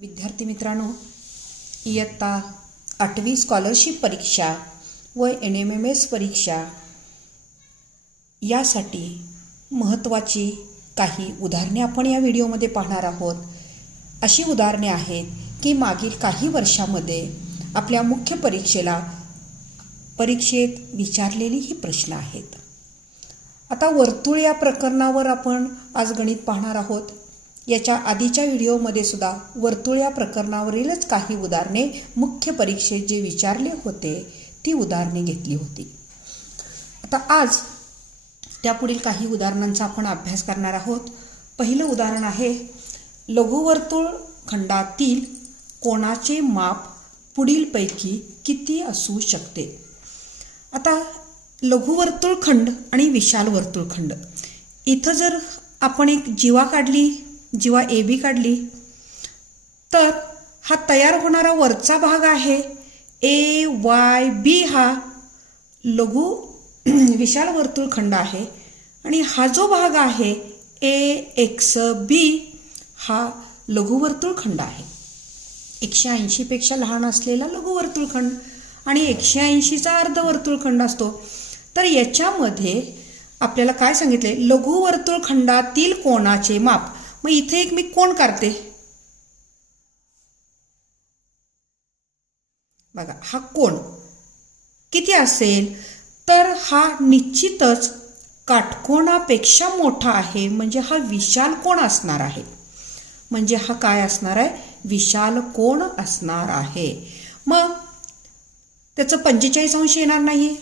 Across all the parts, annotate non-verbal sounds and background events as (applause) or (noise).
विद्यार्थी मित्रांनो इयत्ता आठवी स्कॉलरशिप परीक्षा व एन एम एम एस परीक्षा यासाठी महत्त्वाची काही उदाहरणे आपण या व्हिडिओमध्ये पाहणार आहोत. अशी उदाहरणे आहेत की मागील काही वर्षामध्ये आपल्या मुख्य परीक्षेला परीक्षेत विचारलेली ही प्रश्न आहेत. आता वर्तुळ या प्रकरणावर आपण आज गणित पाहणार आहोत. याच्या आधीच्या व्हिडिओमध्ये सुद्धा वर्तुळ या प्रकरणावरीलच काही उदाहरणे मुख्य परीक्षेत जे विचारले होते ती उदाहरणे घेतली होती. आता आज त्यापुढील काही उदाहरणांचा आपण अभ्यास करणार आहोत. पहिलं उदाहरण आहे लघुवर्तुळ खंडातील कोणाचे माप पुढीलपैकी किती असू शकते? आता लघुवर्तुळ खंड आणि विशाल वर्तुळखंड इथं जर आपण एक जीवा काढली जेव्हा ए बी काढली. तर हा तयार होणारा वरचा भाग आहे. ए वाय बी हा लघु (clears throat) विशाल वर्तुळखंड आहे. आणि हा जो भाग आहे ए एक्स बी हा लघुवर्तुळखंड आहे. एकशे ऐंशीपेक्षा लहान असलेला लघुवर्तुळखंड आणि एकशे ऐंशीचा अर्धवर्तुळखंड असतो. तर याच्यामध्ये आपल्याला काय सांगितले? लघुवर्तुळखंडातील कोणाचे माप. मग इथे एक मी कोण काढते? बघा हा कोण? किती असेल? तर हा निश्चितच काटकोणापेक्षा मोठा आहे. म्हणजे हा विशाल कोण असणार आहे? म्हणजे हा काय असणार आहे? विशाल कोण असणार आहे? मग त्याचं पंचेचाळीस अंश येणार नाही.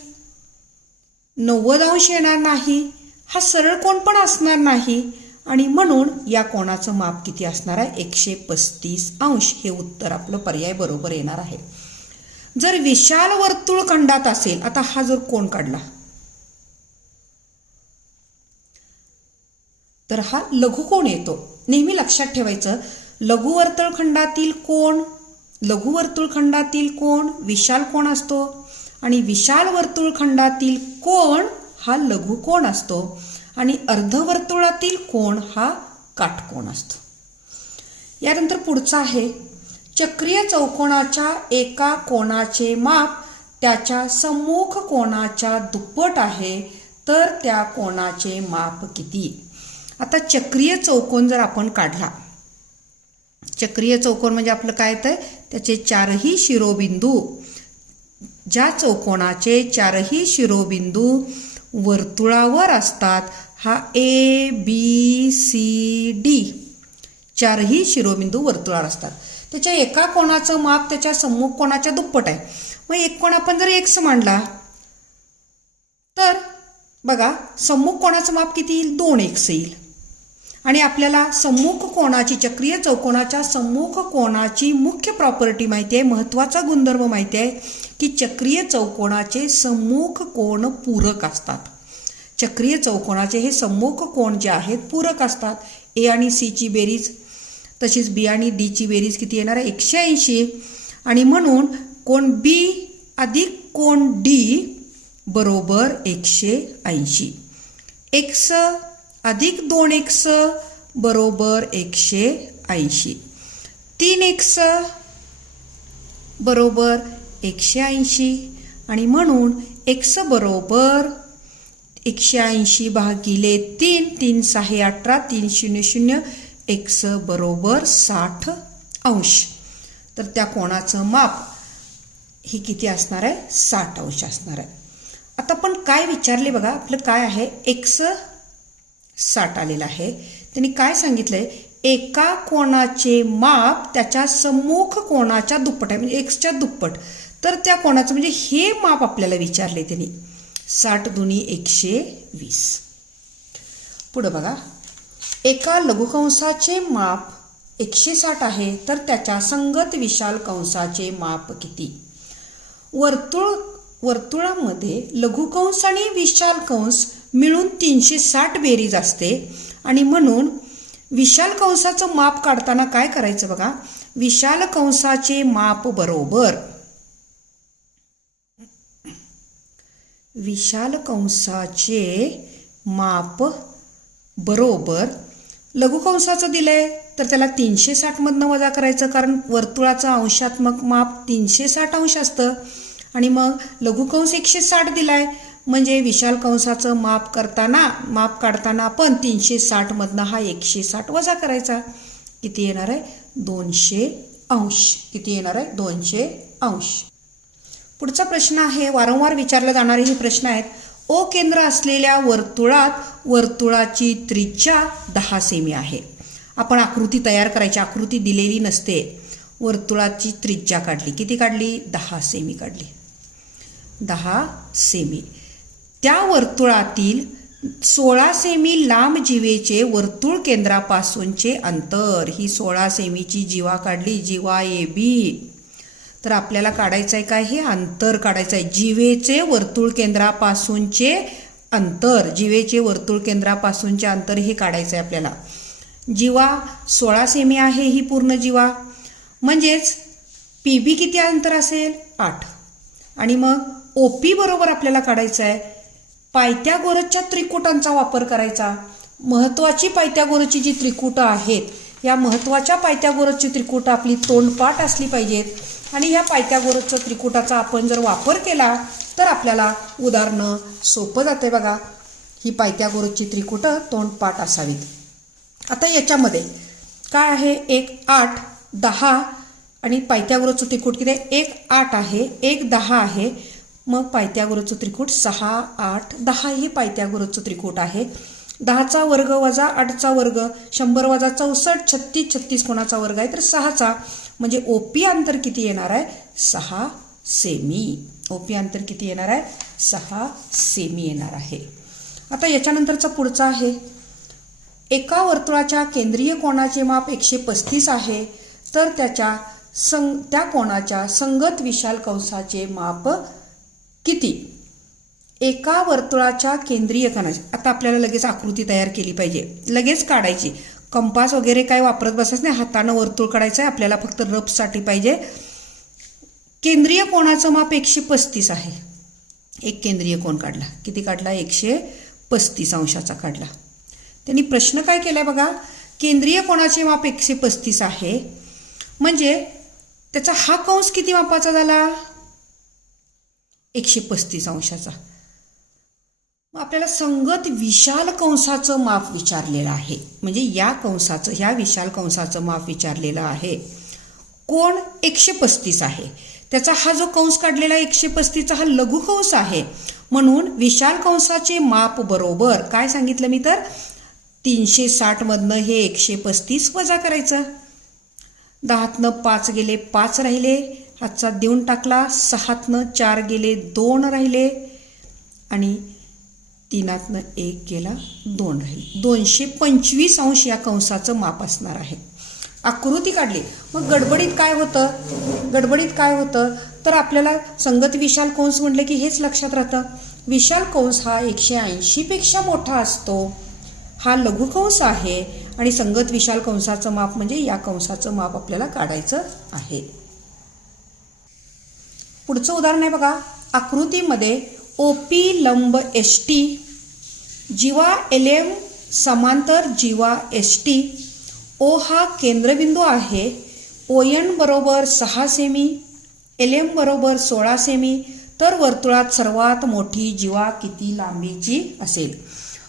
नव्वद अंश येणार नाही. हा सरळ कोण पण असणार नाही. आणि म्हणून या कोणाचं माप किती असणार आहे? एकशे पस्तीस अंश हे उत्तर आपलं पर्याय बरोबर येणार आहे. जर विशाल वर्तुळ खंडात असेल आता हा जर कोण काढला? तर हा लघुकोण येतो? नेहमी लक्षात ठेवायचं लघुवर्तुळ खंडातील कोण? लघुवर्तुळ खंडातील कोण? विशाल कोण असतो? आणि विशाल वर्तुळ खंडातील कोण? हा लघुकोण असतो? आणि अर्धवर्तुळातील कोण हा काटकोण असतो. यानंतर पुढचा आहे चक्रीय चौकोनाच्या एका कोणाचे माप त्याच्या सम्मुख कोणाच्या दुप्पट आहे तर त्या कोणाचे माप किती? आता चक्रीय चौकोन जर आपण काढला चक्रीय चौकोन म्हणजे आपलं काय येतं त्याचे चारही शिरोबिंदू ज्या चौकोनाचे चारही शिरोबिंदू वर्तुळावर असतात हा ए बी सी डी चारही शिरोबिंदू वर्तुळावर असतात. त्याच्या एका कोणाचं माप त्याच्या सम्मुख कोणाच्या दुप्पट आहे. मग एक कोण आपण जर एक्स मांडला तर बघा सम्मुख कोणाचं माप किती येईल? दोन एक्स येईल. आणि आपल्याला सम्मुख कोणाची चक्रीय चौकोनाच्या सम्मुख कोणाची मुख्य प्रॉपर्टी माहिती आहे महत्त्वाचा गुणधर्म माहिती आहे की चक्रीय चौकोनाचे सम्मुख कोण पूरक असतात. चक्रीय चौकोनाचे हे सम्मुख कोण जे आहेत पूरक असतात. ए आणि सीची बेरीज तशीच बी आणि डीची बेरीज किती येणार आहे? एकशे ऐंशी. आणि म्हणून कोण बी अधिक कोण डी बरोबर एकशे ऐंशी. एक्स अधिक दोन एक्स बरोबर एकशे ऐंशी. तीन एक्स बरोबर एकशे ऐंशी. आणि म्हणून एक्स बरोबर एकशे ऐंशी भागिले तीन तीन सहा अठरा तीन शून्य शून्य एक्स बरोबर साठ अंश. तर त्या कोणाचं माप? हे किती असणार आहे? साठ अंश असणार आहे. आता पण काय विचारले बघा आपलं काय आहे? एक्स साठ आलेलं आहे. त्यांनी काय सांगितलं आहे एका कोणाचे माप त्याच्या सम्मुख कोणाच्या दुप्पट आहे? म्हणजे एक्सच्या दुप्पट. तर त्या कोणाचं म्हणजे हे माप आपल्याला विचारले त्यांनी. साठ दुनी एकशे वीस. पुढं बघा. एका लघुकंसाचे माप एकशे साठ आहे तर त्याच्या संगत विशाल कंसाचे माप किती? वर्तुळ वर्तुळामध्ये लघुकंस आणि विशाल कंस मिळून तीनशे साठ बेरीज असते. आणि म्हणून विशाल कंसाचं माप काढताना काय करायचं बघा? विशाल कंसाचे माप बरोबर विशाल कंसाचे माप बरोबर. लघुकंसाचं दिलंय तर त्याला तीनशे साठमधनं वजा करायचं कारण वर्तुळाचं अंशात्मक माप तीनशे साठ अंश असतं. आणि मग लघुकंस एकशे साठ दिलाय म्हणजे विशाल कंसाचं माप करताना माप काढताना आपण तीनशे साठमधनं हा एकशे साठ वजा करायचा. किती येणार आहे? दोनशे अंश. किती येणार आहे? दोनशे अंश. पुढचा प्रश्न आहे वारंवार विचारले जाणारे हे प्रश्न आहेत. ओ केंद्र असलेल्या वर्तुळात वर्तुळाची त्रिज्या दहा सेमी आहे. आपण आकृती तयार करायची आकृती दिलेली नसते. वर्तुळाची त्रिज्या काढली. किती काढली? दहा सेमी काढली. दहा सेमी. त्या वर्तुळातील सोळा सेमी लांब जीवेचे वर्तुळ केंद्रापासूनचे अंतर. ही सोळा सेमीची जीवा काढली जीवा ए बी. तर आपल्याला काढायचं आहे काय? हे अंतर काढायचं आहे जिवेचे वर्तुळ केंद्रापासूनचे अंतर जिवेचे वर्तुळ केंद्रापासूनचे अंतर हे काढायचं आहे आपल्याला. जीवा सोळा सेमी आहे ही पूर्ण जीवा. म्हणजेच पी बी किती अंतर असेल? आठ. आणि मग ओ पी बरोबर आपल्याला काढायचं आहे पायथ्यागोरसच्या त्रिकुटांचा वापर करायचा. महत्त्वाची पायथ्यागोरसची जी त्रिकुटं आहेत या महत्त्वाच्या पायथ्यागोरसची त्रिकुटं आपली तोंडपाठ असली पाहिजेत. आणि ह्या पायथ्यागोरसच्या त्रिकुटाचा आपण जर वापर केला तर आपल्याला उदाहरणं सोपं जाते बघा. ही पायथ्यागोरसची त्रिकुटं तोंडपाठ असावीत. आता याच्यामध्ये काय आहे? एक आठ दहा आणि पायथ्यागोरसचं त्रिकूट किती एक आठ आहे एक दहा आहे. मग पायथ्यागोरसचं त्रिकूट सहा आठ दहा ही पायथ्यागोरसचं त्रिकूट आहे. दहाचा वर्ग वजा आठचा वर्ग शंभर वजा चौसष्ट छत्तीस छत्तीस कोणाचा वर्ग आहे? तर सहाचा म्हणजे ओपी अंतर किती येणार आहे? सहा सेमी. ओपी अंतर किती येणार आहे? सहा सेमी येणार आहे. आता याच्यानंतरचा पुढचा आहे. एका वर्तुळाच्या केंद्रीय कोणाचे माप एकशे पस्तीस आहे. तर त्याच्या संग त्या कोणाच्या संगत विशाल कंसाचे माप किती? एका वर्तुळाच्या केंद्रीय कणाची. आता आपल्याला लगेच आकृती तयार केली पाहिजे. लगेच काढायची. कंपास वगैरे काय वापरत बसायचं नाही. हातानं वर्तुळ काढायचं आहे. आपल्याला फक्त रफसाठी पाहिजे. केंद्रीय कोणाचं माप एकशे पस्तीस आहे. एक केंद्रीय कोण काढला. किती काढला? एकशे पस्तीस अंशाचा काढला. त्यांनी प्रश्न काय केला बघा? केंद्रीय कोणाचे माप एकशे पस्तीस आहे. म्हणजे त्याचा हा कंस किती मापाचा झाला? एकशे पस्तीस अंशाचा. मग आपल्याला संगत विशाल कंसाचं माप विचारलेलं आहे. म्हणजे या कंसाचं ह्या विशाल कंसाचं माप विचारलेलं आहे. कोण? एकशे पस्तीस आहे. त्याचा हा जो कंस काढलेला एकशे पस्तीसचा हा लघु कंस आहे. म्हणून विशाल कंसाचे माप बरोबर काय सांगितलं मी तर? तीनशे साठमधनं हे एकशे पस्तीस वजा करायचं. दहातनं पाच गेले पाच राहिले. हातचा देऊन टाकला. सहातनं चार गेले दोन राहिले. आणि तीनातनं एक गेला दोन राहील. दोनशे पंचवीस अंश या कंसाचं माप असणार आहे. आकृती काढली. मग गडबडीत काय होतं? गडबडीत काय होतं? तर आपल्याला संगत विशाल कंस म्हटलं की हेच लक्षात राहतं. विशाल कंस हा एकशे ऐंशीपेक्षा मोठा असतो. हा लघुकंस आहे आणि संगत विशाल कंसाचं माप म्हणजे या कंसाचं माप आपल्याला काढायचं आहे. पुढचं उदाहरण आहे बघा. आकृतीमध्ये ओपी लंब एस टी जीवा एल एम समांतर जीवा एस टी ओ हा केंद्रबिंदू आहे ओ एन बरोबर सहा सेमी एल एम बरोबर सोळा सेमी तर वर्तुळात सर्वात मोठी जीवा किती लांबीची असेल?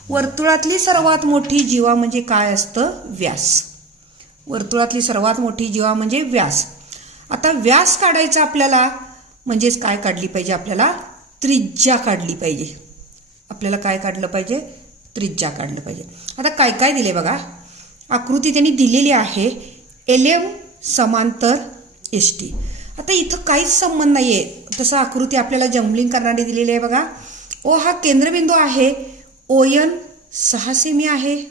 वर्तुळातली सर्वात मोठी जीवा म्हणजे काय असतं? व्यास. वर्तुळातली सर्वात मोठी जीवा म्हणजे व्यास. आता व्यास काढायचा आपल्याला म्हणजेच काय काढली पाहिजे आपल्याला? त्रिज्या काढली पाहिजे. आपल्याला काय काढलं पाहिजे? त्रिज्या काढलं पाहिजे. आता काय काय दिले बघा? आकृती त्यांनी दिलेली आहे. एल एम समांतर एस टी आता इथं काहीच संबंध नाही आहे तसं आकृती आपल्याला जम्बलिंग करणारी दिलेली आहे बघा. ओ हा केंद्रबिंदू आहे. ओ एन सहा सेमी आहे.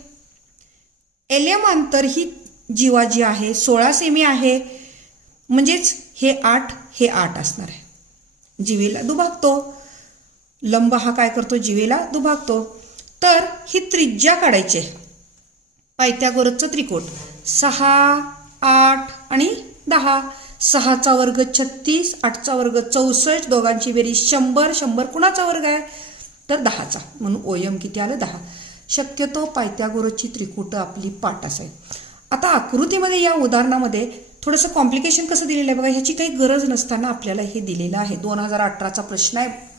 एल एम अंतर ही जीवा जी आहे. सोळा सेमी आहे. म्हणजेच हे आठ हे आठ असणार आहे. जीवेला दुभागतो. लंब हा काय करतो? जीवेला दुभागतो. तर ही त्रिज्या काढायची आहे. पायथ्यागोरसचं त्रिकोट सहा आठ आणि दहा. सहाचा वर्ग छत्तीस आठचा वर्ग चौसष्ट. दोघांची बेरीज शंभर. शंभर कुणाचा वर्ग आहे? तर दहाचा. म्हणून ओयम किती आलं? दहा. शक्यतो पायथ्यागोरसची त्रिकुटं आपली पाठ असाय आता आकृतीमध्ये या उदाहरणामध्ये थोडंसं कॉम्प्लिकेशन कसं दिलेलं आहे? बघा ह्याची काही गरज नसताना आपल्याला हे दिलेलं आहे. दोन हजार अठराचा प्रश्न आहे.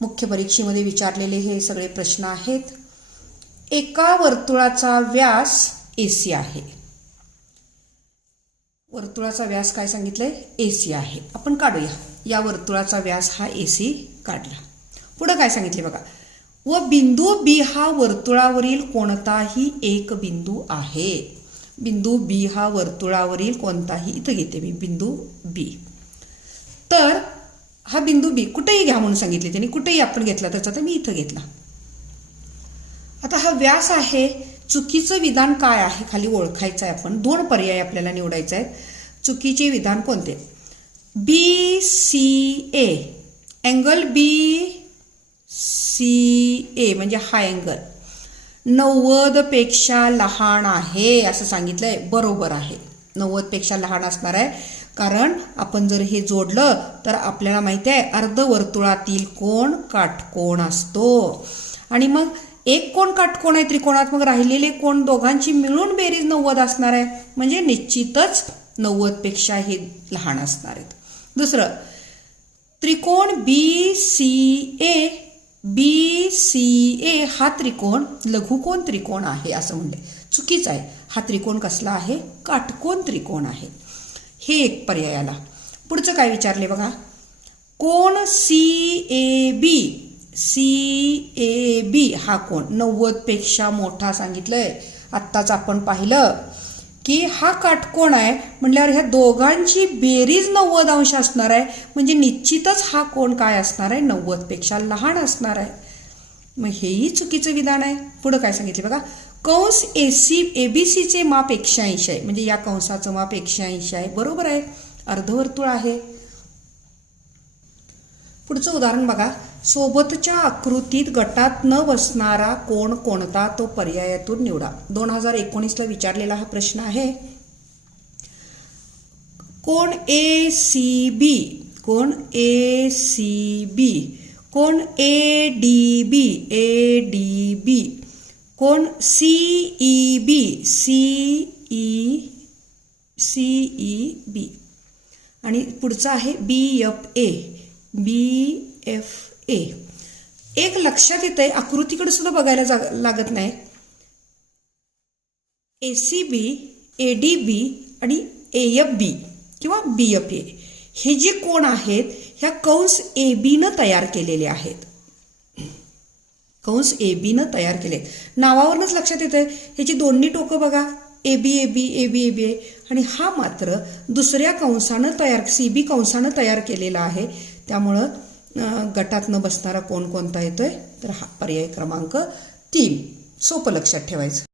मुख्य परीक्षेमध्ये विचारलेले हे सगळे प्रश्न आहेत. एका वर्तुळाचा व्यास ए सी आहे. वर्तुळाचा व्यास काय सांगितलंय? ए सी आहे. आपण काढूया. या वर्तुळाचा व्यास हा ए सी काढला. पुढं काय सांगितले बघा. व बिंदू बी हा वर्तुळावरील कोणताही एक बिंदू आहे. बिंदू बी हा वर्तुळावरील कोणताही इथं घेते मी बिंदू बी तर हा बिंदू बी कुठेही घ्या म्हणून सांगितले. त्यांनी कुठेही आपण घेतला त्याचा तर मी इथं घेतला. आता हा व्यास आहे. चुकीचं विधान काय आहे? खाली ओळखायचं आहे आपण. दोन पर्याय आपल्याला निवडायचे आहेत. चुकीचे विधान कोणते? B C A angle B C A म्हणजे हा अँगल नव्वदपेक्षा लहान आहे असं सांगितलं आहे बरोबर आहे. नव्वदपेक्षा लहान असणार आहे. कारण आपण जर हे जोडलं तर आपल्याला माहिती आहे अर्धवर्तुळातील कोण काटकोण असतो. आणि मग एक कोण काटकोण आहे त्रिकोणात? मग राहिलेले कोण दोघांची मिळून बेरीज नव्वद असणार आहे. म्हणजे निश्चितच नव्वदपेक्षा हे लहान असणार आहेत. दुसरं त्रिकोण बी सी ए बी सी ए हा त्रिकोण लघुकोण त्रिकोण आहे असं म्हणले. चुकीचं आहे. हा त्रिकोण कसला आहे? काटकोण त्रिकोण आहे. हे एक पर्याय आला. पुढचं काय विचारले बघा? कोण C A B C A B हा कोण? नव्वदपेक्षा मोठा सांगितलंय. आत्ताच आपण पाहिलं की हा काटकोण आहे. म्हटल्यावर ह्या दोघांची बेरीज नव्वद अंश असणार आहे. म्हणजे निश्चितच हा कोण काय असणार आहे? नव्वदपेक्षा लहान असणार आहे. मग हेही चुकीचं विधान आहे. पुढं काय सांगितले बघा? कंस ए सी ए बी सीचे माप एकशे ऐंशी आहे. म्हणजे या कंसाचं माप एकशे ऐंशी आहे. बरोबर आहे? अर्धवर्तुळ आहे. पुढचं उदाहरण बघा. सोबतच्या आकृतीत गटात न बसणारा कोण कोणता तो पर्यायातून निवडा. दोन हजार एकोणीसला विचारलेला हा प्रश्न आहे. कोण ए सी बी? कोण ए सी बी? कोण ए D B? A D B? कोण? C E B C E C E B आणि पुढचं आहे बी F A B F A एक लक्षात येत आहे आकृतीकडे सुद्धा बघायला जा लागत नाही. ए सी बी ए डी बी आणि ए एफ बी किंवा बी एफ ए हे जे कोण आहेत ह्या कंस ए बीनं तयार केलेले आहेत. कंस ए बीनं तयार केले नावावरूनच लक्षात येतं ह्याची दोन्ही टोकं बघा. A B A B A B A B ए आणि हा मात्र दुसऱ्या कंसानं तयार सी बी कंसानं तयार केलेला आहे. त्यामुळं अं, गटात न बसणारा कोण कोणता येतोय? तर हा पर्याय क्रमांक तीन. सोपं लक्षात ठेवायचं.